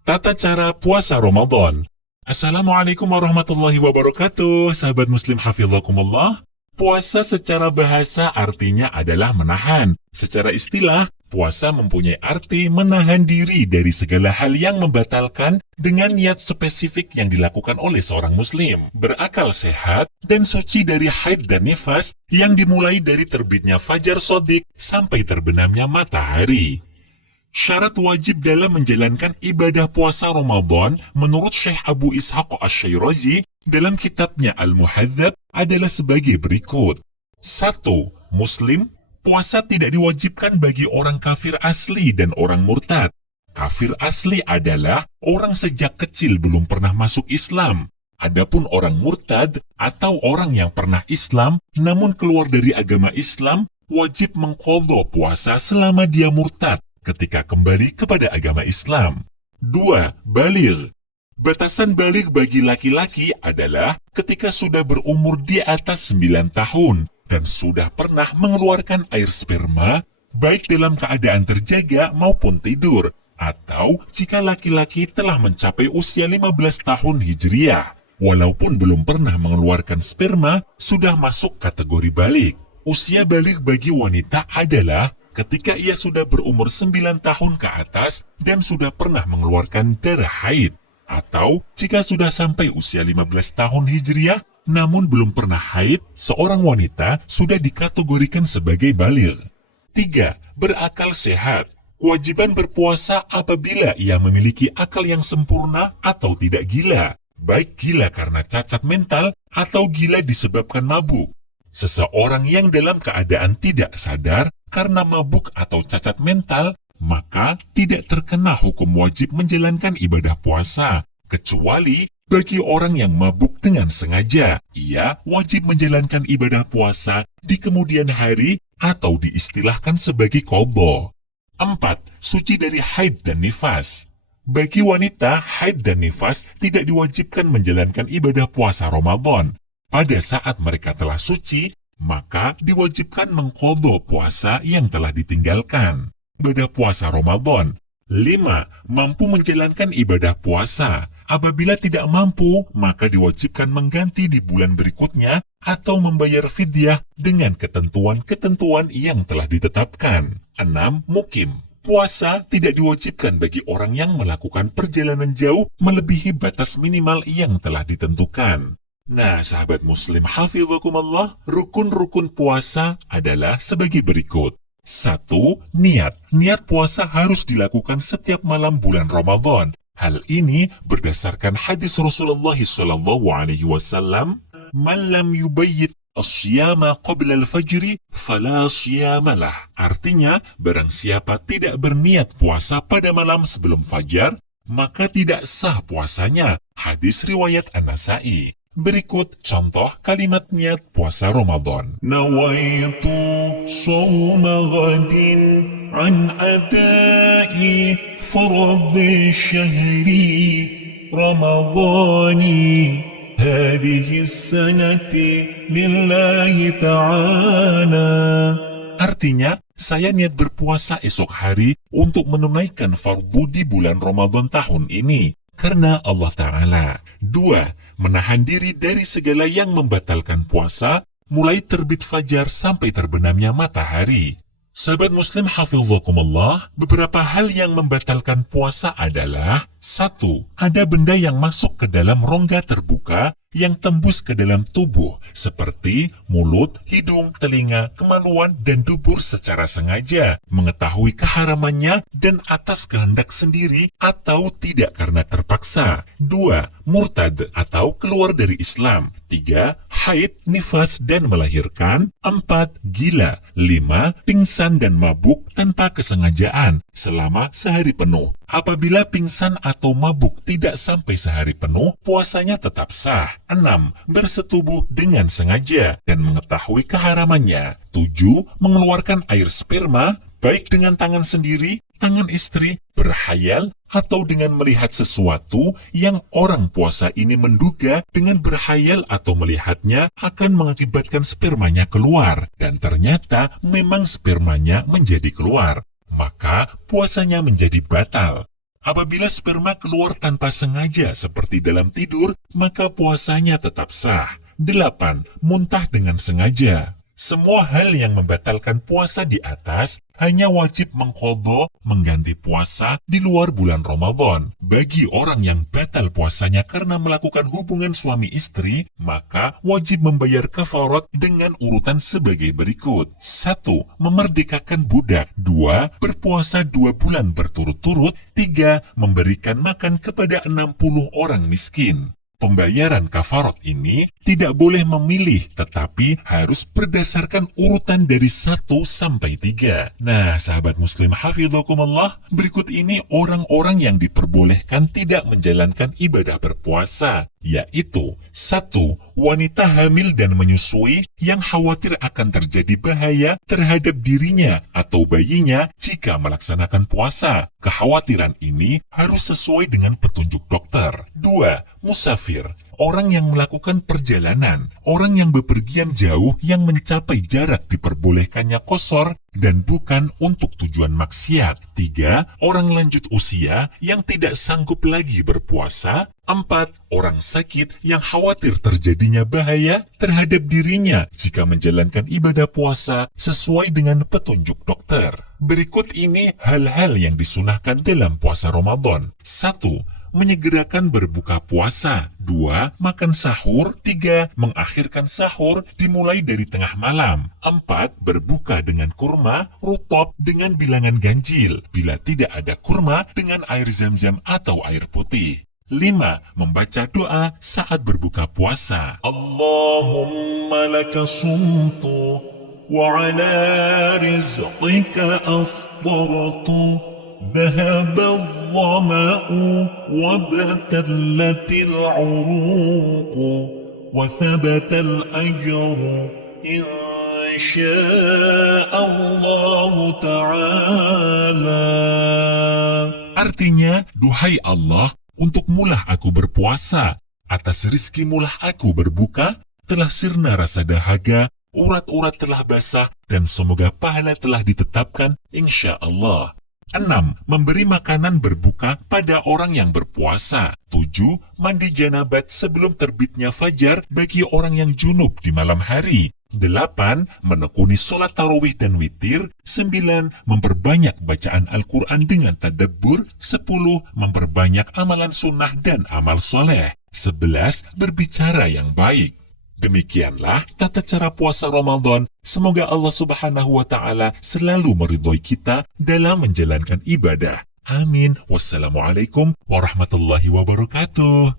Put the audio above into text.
Tata cara puasa Ramadan. Assalamualaikum warahmatullahi wabarakatuh, sahabat muslim hafizakumullah. Puasa secara bahasa artinya adalah menahan. Secara istilah, puasa mempunyai arti menahan diri dari segala hal yang membatalkan dengan niat spesifik yang dilakukan oleh seorang muslim. Berakal sehat dan suci dari haid dan nifas yang dimulai dari terbitnya fajar shadiq sampai terbenamnya matahari. Syarat wajib dalam menjalankan ibadah puasa Ramadan menurut Syekh Abu Ishaq Asy-Syirazi dalam kitabnya Al-Muhadzab adalah sebagai berikut. 1. Muslim, puasa tidak diwajibkan bagi orang kafir asli dan orang murtad. Kafir asli adalah orang sejak kecil belum pernah masuk Islam. Adapun orang murtad atau orang yang pernah Islam namun keluar dari agama Islam wajib mengqadha puasa selama dia murtad ketika kembali kepada agama Islam. 2. Baligh. Batasan baligh bagi laki-laki adalah ketika sudah berumur di atas 9 tahun dan sudah pernah mengeluarkan air sperma, baik dalam keadaan terjaga maupun tidur, atau jika laki-laki telah mencapai usia 15 tahun Hijriah. Walaupun belum pernah mengeluarkan sperma, sudah masuk kategori baligh. Usia baligh bagi wanita adalah ketika ia sudah berumur 9 tahun ke atas dan sudah pernah mengeluarkan darah haid. Atau jika sudah sampai usia 15 tahun Hijriah namun belum pernah haid, seorang wanita sudah dikategorikan sebagai baligh. 3. Berakal sehat. Kewajiban berpuasa apabila ia memiliki akal yang sempurna atau tidak gila, baik gila karena cacat mental atau gila disebabkan mabuk. Seseorang yang dalam keadaan tidak sadar karena mabuk atau cacat mental, maka tidak terkena hukum wajib menjalankan ibadah puasa, kecuali bagi orang yang mabuk dengan sengaja. Ia wajib menjalankan ibadah puasa di kemudian hari atau diistilahkan sebagai qadha. 4. Suci dari haid dan nifas. Bagi wanita, haid dan nifas tidak diwajibkan menjalankan ibadah puasa Ramadan. Pada saat mereka telah suci, maka diwajibkan mengqadha puasa yang telah ditinggalkan. Ibadah puasa Ramadan. 5. Mampu menjalankan ibadah puasa. Apabila tidak mampu, maka diwajibkan mengganti di bulan berikutnya atau membayar fidyah dengan ketentuan-ketentuan yang telah ditetapkan. 6. Mukim. Puasa tidak diwajibkan bagi orang yang melakukan perjalanan jauh melebihi batas minimal yang telah ditentukan. Nah, sahabat muslim hafizakumullah, rukun-rukun puasa adalah sebagai berikut. 1. Niat. Niat puasa harus dilakukan setiap malam bulan Ramadan. Hal ini berdasarkan hadis Rasulullah SAW, "Man lam yubayyit as-siyama qabla al-fajri, fala siyamalah." Artinya, barang siapa tidak berniat puasa pada malam sebelum fajar, maka tidak sah puasanya. Hadis riwayat An-Nasa'i. Berikut contoh kalimat niat puasa Ramadan. Nawaitu shawma ghadin an adai fardhi syahri Ramadhani hadhihi sanati lillahi ta'ala. Artinya, saya niat berpuasa esok hari untuk menunaikan fardu di bulan Ramadan tahun ini karena Allah Ta'ala. 2. Menahan diri dari segala yang membatalkan puasa, mulai terbit fajar sampai terbenamnya matahari. Sahabat muslim hafizakumullah, beberapa hal yang membatalkan puasa adalah: 1. Ada benda yang masuk ke dalam rongga terbuka yang tembus ke dalam tubuh, seperti mulut, hidung, telinga, kemaluan, dan dubur secara sengaja, mengetahui keharamannya dan atas kehendak sendiri atau tidak karena terpaksa. 2. Murtad atau keluar dari Islam. 3. Haid, nifas, dan melahirkan. 4. Gila. 5. Pingsan dan mabuk tanpa kesengajaan selama sehari penuh. Apabila pingsan atau mabuk tidak sampai sehari penuh, puasanya tetap sah. 6. Bersetubuh dengan sengaja dan mengetahui keharamannya. 7. Mengeluarkan air sperma, baik dengan tangan sendiri, tangan istri, berhayal, atau dengan melihat sesuatu yang orang puasa ini menduga dengan berhayal atau melihatnya akan mengakibatkan spermanya keluar, dan ternyata memang spermanya menjadi keluar, maka puasanya menjadi batal. Apabila sperma keluar tanpa sengaja seperti dalam tidur, maka puasanya tetap sah. 8. Muntah dengan sengaja. Semua hal yang membatalkan puasa di atas hanya wajib mengqadha mengganti puasa di luar bulan Ramadan. Bagi orang yang batal puasanya karena melakukan hubungan suami istri, maka wajib membayar kafarat dengan urutan sebagai berikut. 1. Memerdekakan budak. 2. Berpuasa 2 bulan berturut-turut. 3. Memberikan makan kepada 60 orang miskin. Pembayaran kafarat ini tidak boleh memilih, tetapi harus berdasarkan urutan dari 1 sampai 3. Nah, sahabat muslim hafidhakumullah, berikut ini orang-orang yang diperbolehkan tidak menjalankan ibadah berpuasa, yaitu 1. Wanita hamil dan menyusui yang khawatir akan terjadi bahaya terhadap dirinya atau bayinya jika melaksanakan puasa. Kekhawatiran ini harus sesuai dengan petunjuk dokter. 2. Musafir, orang yang melakukan perjalanan, orang yang bepergian jauh yang mencapai jarak diperbolehkannya qashar dan bukan untuk tujuan maksiat. 3. Orang lanjut usia yang tidak sanggup lagi berpuasa. 4. Orang sakit yang khawatir terjadinya bahaya terhadap dirinya jika menjalankan ibadah puasa sesuai dengan petunjuk dokter. Berikut ini hal-hal yang disunahkan dalam puasa Ramadan. 1. Menyegerakan berbuka puasa. 2. Makan sahur. 3. Mengakhirkan sahur dimulai dari tengah malam. 4. Berbuka dengan kurma, rutop dengan bilangan ganjil. Bila tidak ada kurma, dengan air zam-zam atau air putih. 5. Membaca doa saat berbuka puasa. Allahumma laka sumtu wa ala rizqika afdartu. ذهب الظمأ وابتلت العروق وثبت الأجر إن شاء الله تعالى. Artinya, duhai Allah, untukmulah aku berpuasa, atas rizkimulah aku berbuka, telah sirna rasa dahaga, urat-urat telah basah, dan semoga pahala telah ditetapkan, insya Allah. 6. Memberi makanan berbuka pada orang yang berpuasa. 7. Mandi janabat sebelum terbitnya fajar bagi orang yang junub di malam hari. 8. Menekuni sholat tarawih dan witir. 9. Memperbanyak bacaan Al-Quran dengan tadabbur. 10. Memperbanyak amalan sunnah dan amal soleh. 11. Berbicara yang baik. Demikianlah tata cara puasa Ramadan. Semoga Allah Subhanahu wa Ta'ala selalu meridhoi kita dalam menjalankan ibadah. Amin. Wassalamualaikum warahmatullahi wabarakatuh.